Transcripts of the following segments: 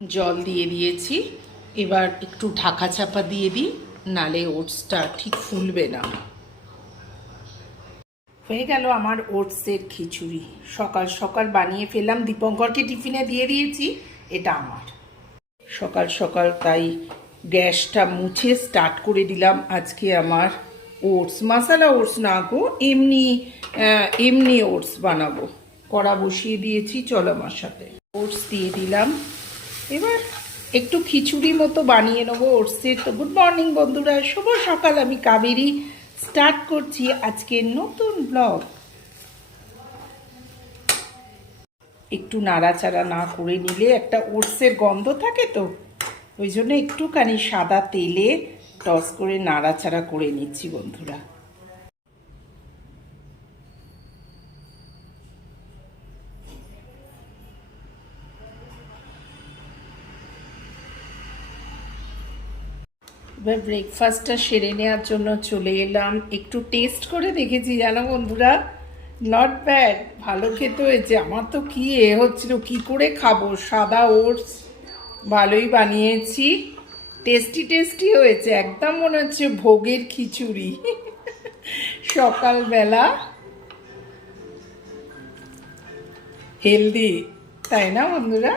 জল দিয়ে দিয়েছি। এবার একটু ঢাকা চাপা দিয়ে দিই, নালে ওটসটা ঠিক ফুলবে না। হয়ে গেল আমার ওটসের খিচুড়ি। সকাল সকাল বানিয়ে ফেললাম, দীপঙ্করকে টিফিনে দিয়ে দিয়েছি, এটা আমার। সকাল সকাল তাই গ্যাসটা মুছে স্টার্ট করে দিলাম আজকে আমার ওটস। মশালা ওটস না গো, এমনি এমনি ওটস বানাবো। কড়া বসিয়ে দিয়েছি, চলো আমার সাথে। ওটস দিয়ে দিলাম। এবার একটু খিচুড়ি মতো বানিয়ে নেব ওটসের। তো গুড মর্নিং বন্ধুরা, শুভ সকাল। আমি কাবেরি। স্টার্ট করছি আজকের নতুন ব্লগ একটু নাড়াচাড়া না করে নিলে একটা ওটসের গন্ধ থাকে তো, ওই জন্য একটুখানি সাদা তেলে টস করে নাড়াচাড়া করে নিচ্ছি বন্ধুরা। এবার ব্রেকফাস্টটা সেরে নেওয়ার জন্য চলে এলাম। একটু টেস্ট করে দেখেছি, জানো বন্ধুরা? নট ব্যাড ভালো খেতে হয়েছে। আমার তো কী এ হচ্ছিল, কি করে খাব? সাদা ওটস, ভালোই বানিয়েছি। টেস্টি টেস্টি হয়েছে, একদম মনে হচ্ছে ভোগের খিচুড়ি। সকালবেলা হেলদি তাই না বন্ধুরা?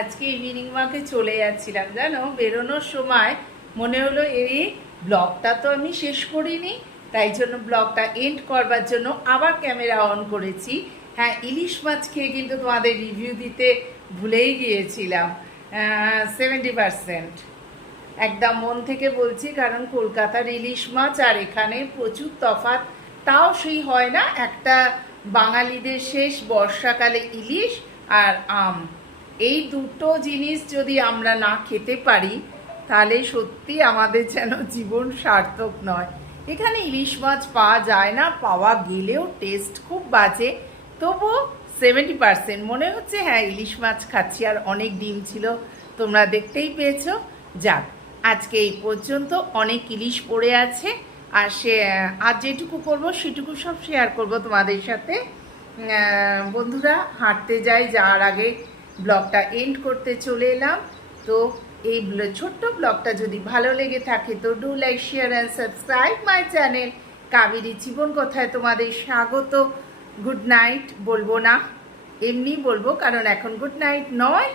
আজকে ইভিনিং ওয়াকে চলে যাচ্ছিলাম, জানো? বেরোনোর সময় মনে হলো এই ব্লগটা তো আমি শেষ করিনি, তাই জন্য ব্লগটা এন্ড করবার জন্য আবার ক্যামেরা অন করেছি। হ্যাঁ ইলিশ মাছ খেয়ে কিন্তু তোমাদের রিভিউ দিতে ভুলেই গিয়েছিলাম। সেভেন্টি পারসেন্ট একদম মন থেকে বলছি, কারণ কলকাতার ইলিশ মাছ আর এখানে প্রচুর তফাৎ, তাও সেই হয় না, একটা বাঙালিদের শেষ বর্ষাকালে ইলিশ আর আম। এই দুটো জিনিস যদি আমরা না খেতে পারি, তাহলে সত্যি আমাদের যেন জীবন সার্থক নয়। এখানে ইলিশ মাছ পাওয়া যায় না, পাওয়া গেলেও টেস্ট খুব বাজে। তবু সেভেন্টি পার্সেন্ট মনে হচ্ছে হ্যাঁ ইলিশ মাছ খাচ্ছি, আর অনেক ডিম ছিল, তোমরা দেখতেই পেয়েছ। যাক, আজকে এই পর্যন্ত অনেক ইলিশ পড়ে আছে, আর সে, আর যেটুকু করব সেটুকু সব শেয়ার করব তোমাদের সাথে। বন্ধুরা, হাঁটতে যাই, যাওয়ার আগে ব্লগটা এন্ড করতে চলে এলাম। তো এই ছোট্ট ব্লগটা যদি ভালো লেগে থাকে, তো do like share and subscribe my channel Kaberi জীবন কথায় তোমাদের স্বাগত। গুড নাইট বলব না, এমনি বলব, কারণ এখন গুড নাইট নয়,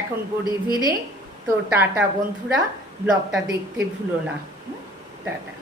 এখন গুড ইভিনিং তো টাটা বন্ধুরা, ব্লগটা দেখতে ভুলো না। টাটা।